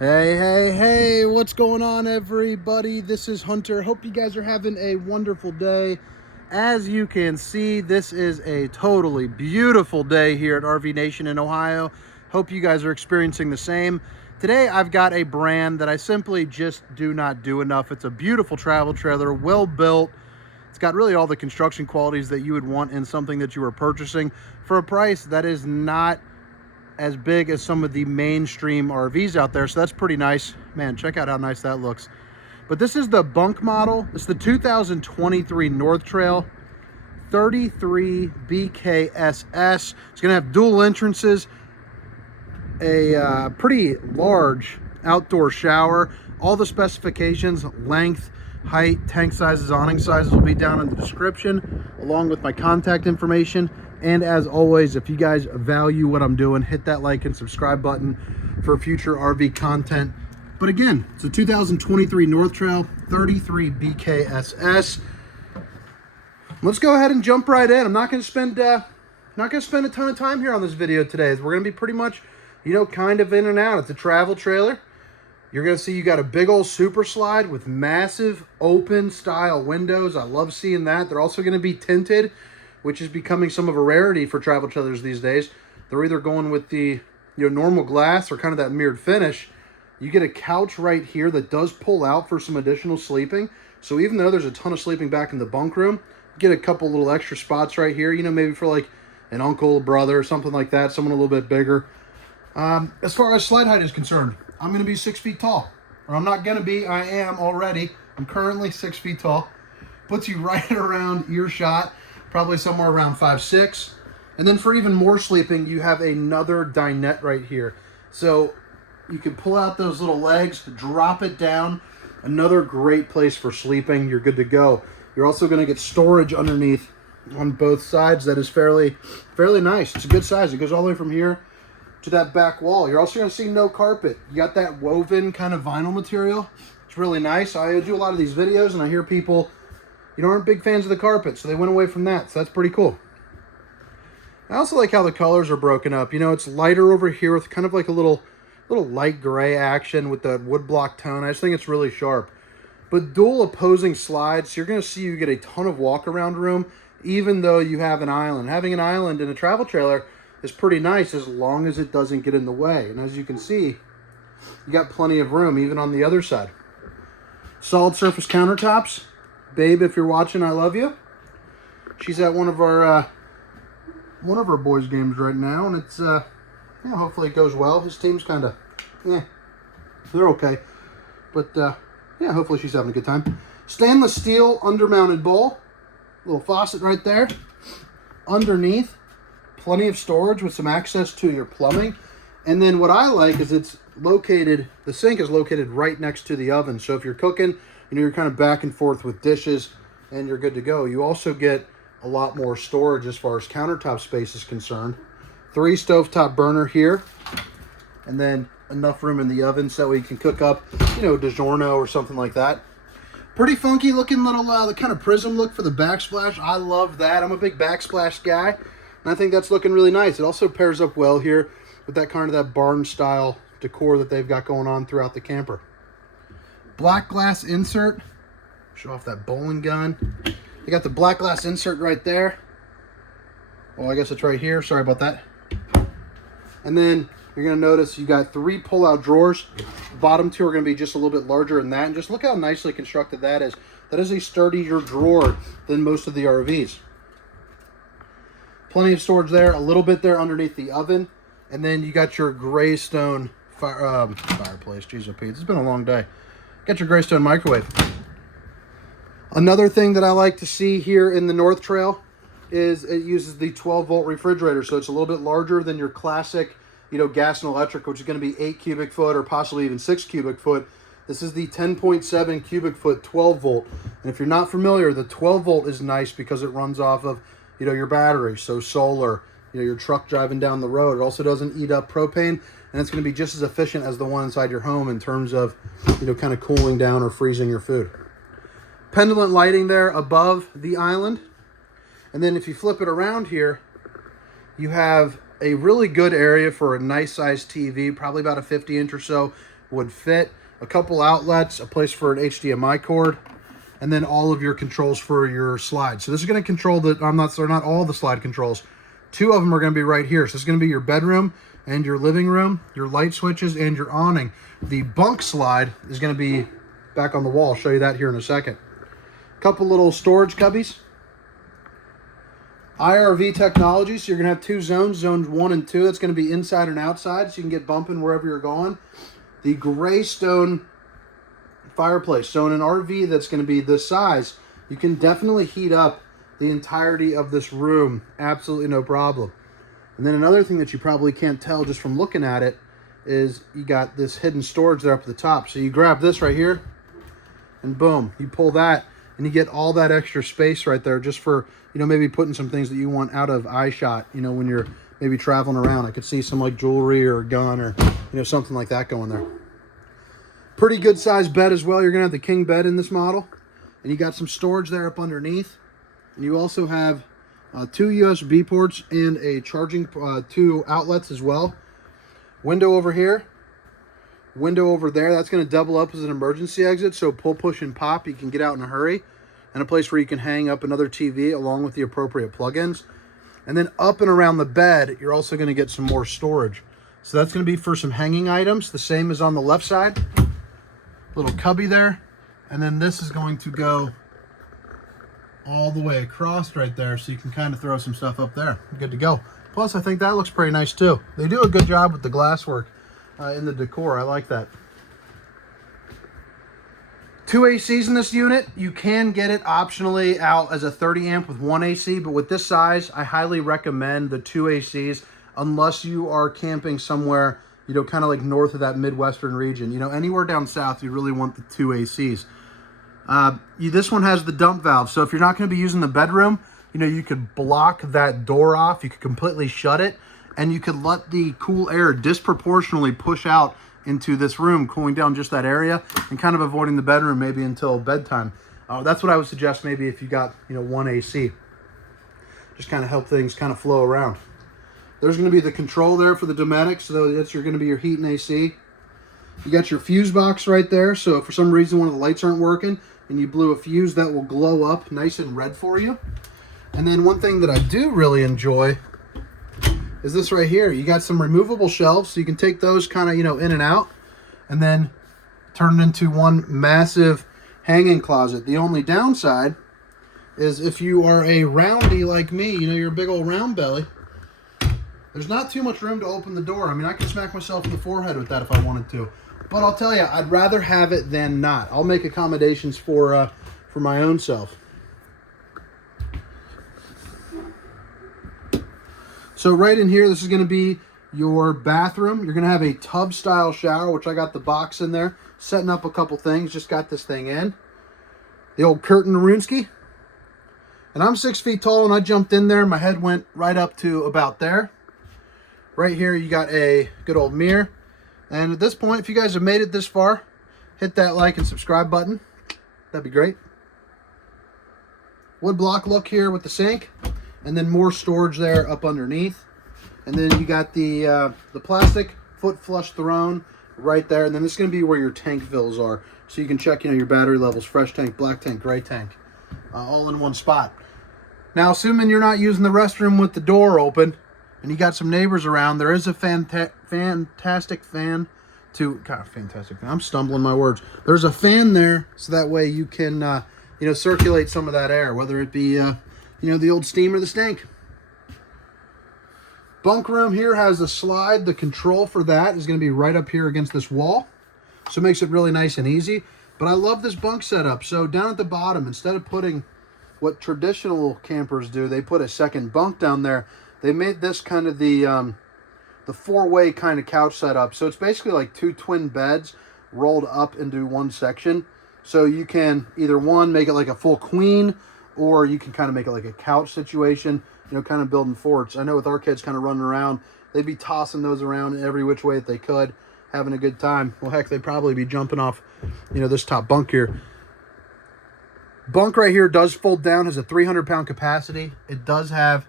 Hey, what's going on, everybody? This is Hunter. Hope you guys are having a wonderful day. As you can see, this is a totally beautiful day here at RV Nation in Ohio. Hope you guys are experiencing the same. Today, I've got a brand that I simply just do not do enough. It's a beautiful travel trailer, well built. It's got really all the construction qualities that you would want in something that you are purchasing for a price that is not as big as some of the mainstream RVs out there. So that's pretty nice. Man, check out how nice that looks. But this is the Bunk model. It's the 2023 North Trail 33 BKSS. It's gonna have dual entrances, a pretty large outdoor shower. All the specifications, length, height, tank sizes, awning sizes will be down in the description, along with my contact information. And as always, if you guys value what I'm doing, hit that like and subscribe button for future RV content. But again, it's a 2023 North Trail 33 BKSS. Let's go ahead and jump right in. I'm not going to spend a ton of time here on this video today. We're going to be pretty much, kind of in and out. It's a travel trailer. You're going to see you got a big old super slide with massive open style windows. I love seeing that. They're also going to be tinted, which is becoming some of a rarity for travel trailers these days. They're either going with the normal glass or kind of that mirrored finish. You get a couch right here that does pull out for some additional sleeping. So even though there's a ton of sleeping back in the bunk room, you get a couple little extra spots right here, maybe for like an uncle, brother, or something like that, someone a little bit bigger. As far as slide height is concerned, I'm going to be 6 feet tall. Or I'm not going to be, I am already. I'm currently 6 feet tall. Puts you right around earshot. Probably somewhere around 5'6". And then for even more sleeping, you have another dinette right here. So you can pull out those little legs, drop it down. Another great place for sleeping. You're good to go. You're also going to get storage underneath on both sides that is fairly nice. It's a good size. It goes all the way from here to that back wall. You're also going to see no carpet. You got that woven kind of vinyl material. It's really nice. I do a lot of these videos and I hear people aren't big fans of the carpet, so they went away from that. So that's pretty cool. I also like how the colors are broken up. It's lighter over here with kind of like a little light gray action with that woodblock tone. I just think it's really sharp. But dual opposing slides, so you're going to see you get a ton of walk around room, even though you have an island. Having an island in a travel trailer is pretty nice as long as it doesn't get in the way. And as you can see, you got plenty of room even on the other side. Solid surface countertops. Babe, if you're watching, I love you. She's at one of our boys' games right now, and it's hopefully it goes well. His team's kind of they're okay, but hopefully she's having a good time. Stainless steel undermounted bowl, little faucet right there. Underneath, plenty of storage with some access to your plumbing. And then what I like is the sink is located right next to the oven. So if you're cooking, you're kind of back and forth with dishes and you're good to go. You also get a lot more storage as far as countertop space is concerned. 3 stovetop burner here, and then enough room in the oven so you can cook up, DiGiorno or something like that. Pretty funky looking little, the kind of prism look for the backsplash. I love that. I'm a big backsplash guy, and I think that's looking really nice. It also pairs up well here with that barn style decor that they've got going on throughout the camper. Black glass insert. Show off that bowling gun. You got the black glass insert right there. Well, I guess it's right here. Sorry about that. And then you're going to notice you got 3 pull-out drawers. The bottom 2 are going to be just a little bit larger than that. And just look how nicely constructed that is. That is a sturdier drawer than most of the RVs. Plenty of storage there. A little bit there underneath the oven. And then you got your Greystone fireplace. Jeez, oh Pete, it's been a long day. Got your Greystone microwave. Another thing that I like to see here in the North Trail is it uses the 12-volt refrigerator. So it's a little bit larger than your classic, gas and electric, which is going to be 8 cubic foot or possibly even 6 cubic foot. This is the 10.7 cubic foot 12-volt. And if you're not familiar, the 12-volt is nice because it runs off of, your battery. So solar, your truck driving down the road. It also doesn't eat up propane. And it's going to be just as efficient as the one inside your home in terms of, kind of cooling down or freezing your food. Pendulum lighting there above the island. And then if you flip it around here, you have a really good area for a nice sized TV, probably about a 50-inch or so. would fit. A couple outlets, a place for an HDMI cord, and then all of your controls for your slide. So this is going to control the, not all the slide controls. 2 of them are going to be right here. So it's going to be your bedroom and your living room, your light switches, and your awning. The bunk slide is going to be back on the wall. I'll show you that here in a second. Couple little storage cubbies. IRV technology, so you're going to have 2 zones, zones 1 and 2. That's going to be inside and outside, so you can get bumping wherever you're going. The gray stone fireplace. So in an RV that's going to be this size, you can definitely heat up the entirety of this room. Absolutely no problem. And then another thing that you probably can't tell just from looking at it is you got this hidden storage there up at the top. So you grab this right here and boom, you pull that and you get all that extra space right there just for, you know, maybe putting some things that you want out of eye shot, you know, when you're maybe traveling around. I could see some like jewelry or a gun or, you know, something like that going there. Pretty good sized bed as well. You're gonna have the king bed in this model, and you got some storage there up underneath. And you also have 2 USB ports and a charging 2 outlets as well. Window over here, window over there. That's going to double up as an emergency exit, so pull, push, and pop. You can get out in a hurry, and a place where you can hang up another TV along with the appropriate plugins. And then up and around the bed, you're also going to get some more storage. So that's going to be for some hanging items, the same as on the left side. Little cubby there, and then this is going to go all the way across right there, so you can kind of throw some stuff up there. Good to go. Plus, I think that looks pretty nice too. They do a good job with the glass work in the decor. I like that. 2 ACs in this unit. You can get it optionally out as a 30 amp with 1 AC, but with this size, I highly recommend the 2 ACs unless you are camping somewhere, you know, kind of like north of that Midwestern region. You know, anywhere down south, you really want the 2 ACs. This one has the dump valve, so if you're not going to be using the bedroom, you know, you could block that door off, you could completely shut it, and you could let the cool air disproportionately push out into this room, cooling down just that area and kind of avoiding the bedroom maybe until bedtime. That's what I would suggest maybe if you got, you know, 1 AC. Just kind of help things kind of flow around. There's going to be the control there for the Dometic, so that's going to be your heat and AC. You got your fuse box right there, so if for some reason one of the lights aren't working and you blew a fuse, that will glow up nice and red for you. And then one thing that I do really enjoy is this right here. You got some removable shelves, so you can take those kind of, you know, in and out, and then turn it into one massive hanging closet. The only downside is if you are a roundy like me, you know, you're a big old round belly, there's not too much room to open the door. I mean, I could smack myself in the forehead with that if I wanted to. But I'll tell you, I'd rather have it than not. I'll make accommodations for my own self. So right in here, this is going to be your bathroom. You're going to have a tub-style shower, which I got the box in there. Setting up a couple things. Just got this thing in. The old curtain Runsky. And I'm 6 feet tall, and I jumped in there. My head went right up to about there. Right here, you got a good old mirror. And at this point, if you guys have made it this far, hit that like and subscribe button. That'd be great. Wood block look here with the sink. And then more storage there up underneath. And then you got the plastic foot flush throne right there. And then this is going to be where your tank fills are. So you can check, you know, your battery levels, fresh tank, black tank, gray tank, all in one spot. Now, assuming you're not using the restroom with the door open and you got some neighbors around, there is a fantastic fan to, God, fantastic. I'm stumbling my words. There's a fan there so that way you can, you know, circulate some of that air, whether it be, you know, the old steam or the stank. Bunk room here has a slide. The control for that is going to be right up here against this wall. So it makes it really nice and easy. But I love this bunk setup. So down at the bottom, instead of putting what traditional campers do, they put a second bunk down there. They made this kind of the four-way kind of couch setup. So it's basically like 2 twin beds rolled up into one section. So you can either one, make it like a full queen, or you can kind of make it like a couch situation, you know, kind of building forts. I know with our kids kind of running around, they'd be tossing those around every which way that they could, having a good time. Well, heck, they'd probably be jumping off, you know, this top bunk here. Bunk right here does fold down, has a 300-pound capacity. It does have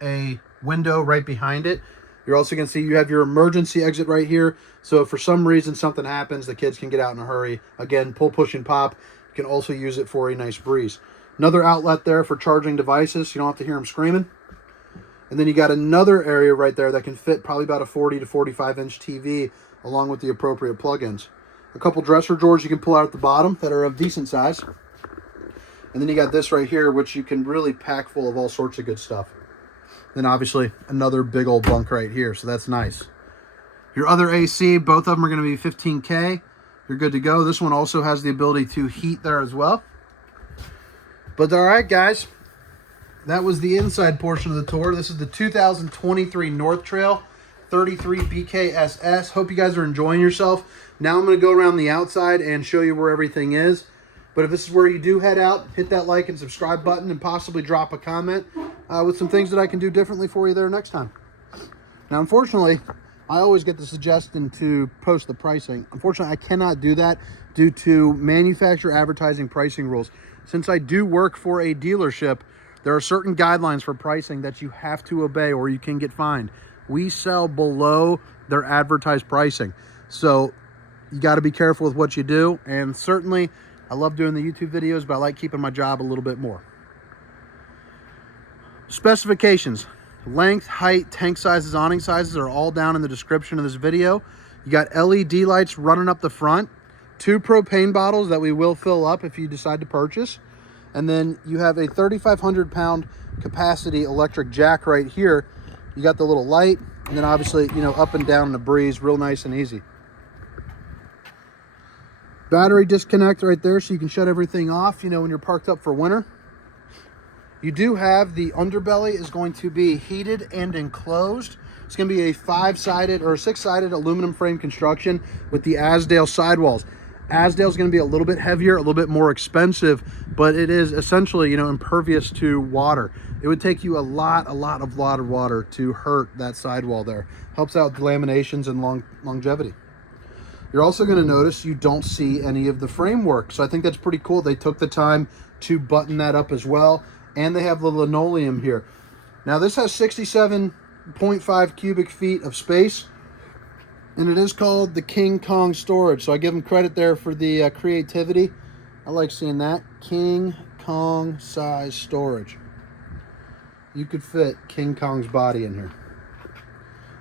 a window right behind it. You're also going to see you have your emergency exit right here. So if for some reason something happens, the kids can get out in a hurry. Again, pull, push, and pop. You can also use it for a nice breeze. Another outlet there for charging devices, so you don't have to hear them screaming. And then you got another area right there that can fit probably about a 40 to 45-inch TV along with the appropriate plugins. A couple dresser drawers you can pull out at the bottom that are of decent size. And then you got this right here, which you can really pack full of all sorts of good stuff. Then obviously another big old bunk right here, so that's nice. Your other AC, both of them are going to be 15K. You're good to go. This one also has the ability to heat there as well. But all right, guys, that was the inside portion of the tour. This is the 2023 North Trail 33 BKSS. Hope you guys are enjoying yourself. Now I'm going to go around the outside and show you where everything is. But if this is where you do head out, hit that like and subscribe button and possibly drop a comment with some things that I can do differently for you there next time. Now, unfortunately, I always get the suggestion to post the pricing. Unfortunately, I cannot do that due to manufacturer advertising pricing rules. Since I do work for a dealership, there are certain guidelines for pricing that you have to obey or you can get fined. We sell below their advertised pricing. So you got to be careful with what you do. And certainly, I love doing the YouTube videos, but I like keeping my job a little bit more. Specifications, length, height, tank sizes, awning sizes are all down in the description of this video. You got LED lights running up the front, 2 propane bottles that we will fill up if you decide to purchase. And then you have a 3,500 pound capacity electric jack right here. You got the little light, and then obviously, you know, up and down in the breeze, real nice and easy. Battery disconnect right there so you can shut everything off, you know, when you're parked up for winter. You do have the underbelly is going to be heated and enclosed. It's going to be a 5-sided or 6-sided aluminum frame construction with the Azdale sidewalls. Azdale is going to be a little bit heavier, a little bit more expensive, but it is essentially, you know, impervious to water. It would take you a lot of water to hurt that sidewall there. Helps out with laminations and longevity. You're also going to notice you don't see any of the framework. So I think that's pretty cool. They took the time to button that up as well. And they have the linoleum here. Now this has 67.5 cubic feet of space. And it is called the King Kong storage. So I give them credit there for the creativity. I like seeing that. King Kong size storage. You could fit King Kong's body in here.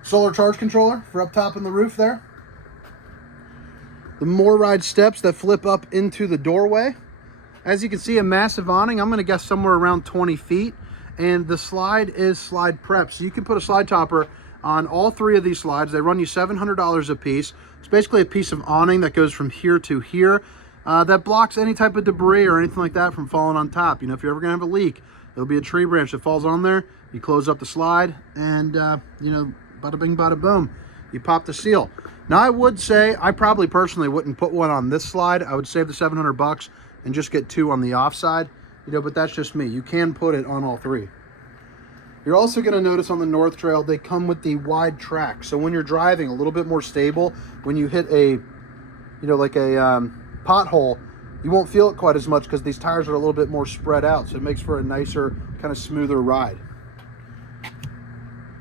Solar charge controller for up top in the roof there. The more ride steps that flip up into the doorway. As you can see, a massive awning. I'm going to guess somewhere around 20 feet. And the slide is slide prep. So you can put a slide topper on all 3 of these slides. They run you $700 a piece. It's basically a piece of awning that goes from here to here that blocks any type of debris or anything like that from falling on top. You know, if you're ever going to have a leak, there'll be a tree branch that falls on there. You close up the slide and, you know, bada bing, bada boom. You pop the seal. Now, I would say I probably personally wouldn't put one on this slide. I would save the $700 and just get 2 on the offside, you know, but that's just me. You can put it on all 3. You're also going to notice on the North Trail, they come with the wide track. So when you're driving, a little bit more stable. When you hit a, you know, like a pothole, you won't feel it quite as much because these tires are a little bit more spread out. So it makes for a nicer, kind of smoother ride.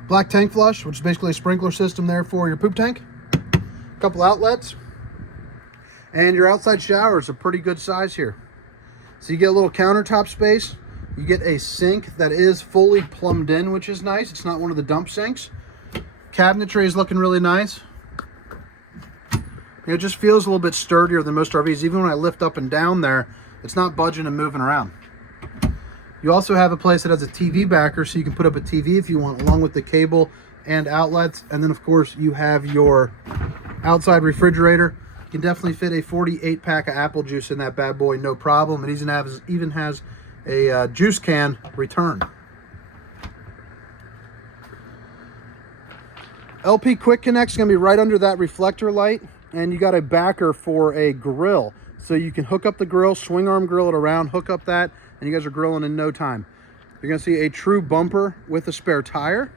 Black tank flush, which is basically a sprinkler system there for your poop tank. A couple outlets. And your outside shower is a pretty good size here. So you get a little countertop space. You get a sink that is fully plumbed in, which is nice. It's not one of the dump sinks. Cabinetry is looking really nice. It just feels a little bit sturdier than most RVs. Even when I lift up and down there, it's not budging and moving around. You also have a place that has a TV backer, so you can put up a TV if you want, along with the cable and outlets. And then, of course, you have your outside refrigerator. You can definitely fit a 48-pack of apple juice in that bad boy, no problem. It even has a juice can return. LP Quick Connect is going to be right under that reflector light, and you got a backer for a grill. So you can hook up the grill, swing arm grill it around, hook up that, and you guys are grilling in no time. You're going to see a true bumper with a spare tire.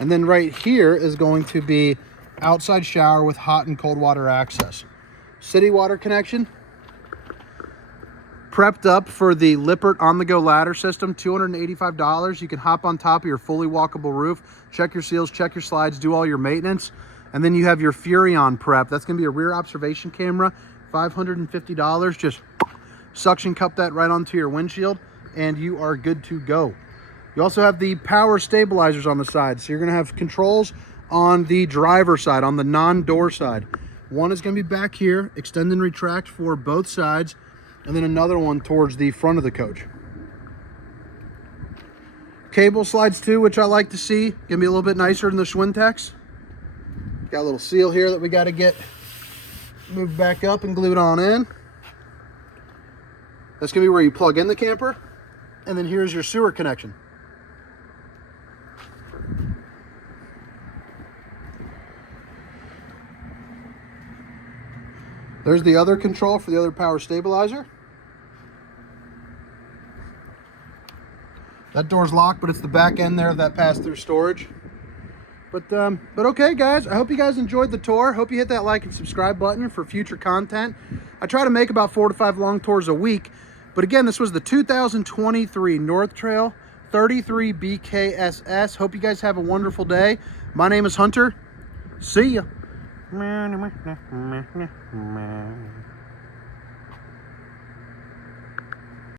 And then right here is going to be outside shower with hot and cold water access. City water connection. prepped up for the Lippert on-the-go ladder system, $285. You can hop on top of your fully walkable roof, check your seals, check your slides, do all your maintenance. And then you have your Furrion prep. That's gonna be a rear observation camera, $550. Just suction cup that right onto your windshield and you are good to go. You also have the power stabilizers on the side. So you're gonna have controls on the driver side, on the non-door side. One is gonna be back here, extend and retract for both sides, and then another one towards the front of the coach. Cable slides too, which I like to see. Gonna be a little bit nicer than the Schwintex. Got a little seal here that we gotta get moved back up and glued on in. That's gonna be where you plug in the camper. And then here's your sewer connection. There's the other control for the other power stabilizer. That door's locked, but it's the back end there of that pass-through storage. But okay, guys, I hope you guys enjoyed the tour. Hope you hit that like and subscribe button for future content. I try to make about 4 to 5 long tours a week. But again, this was the 2023 North Trail 33 BKSS. Hope you guys have a wonderful day. My name is Hunter. See ya.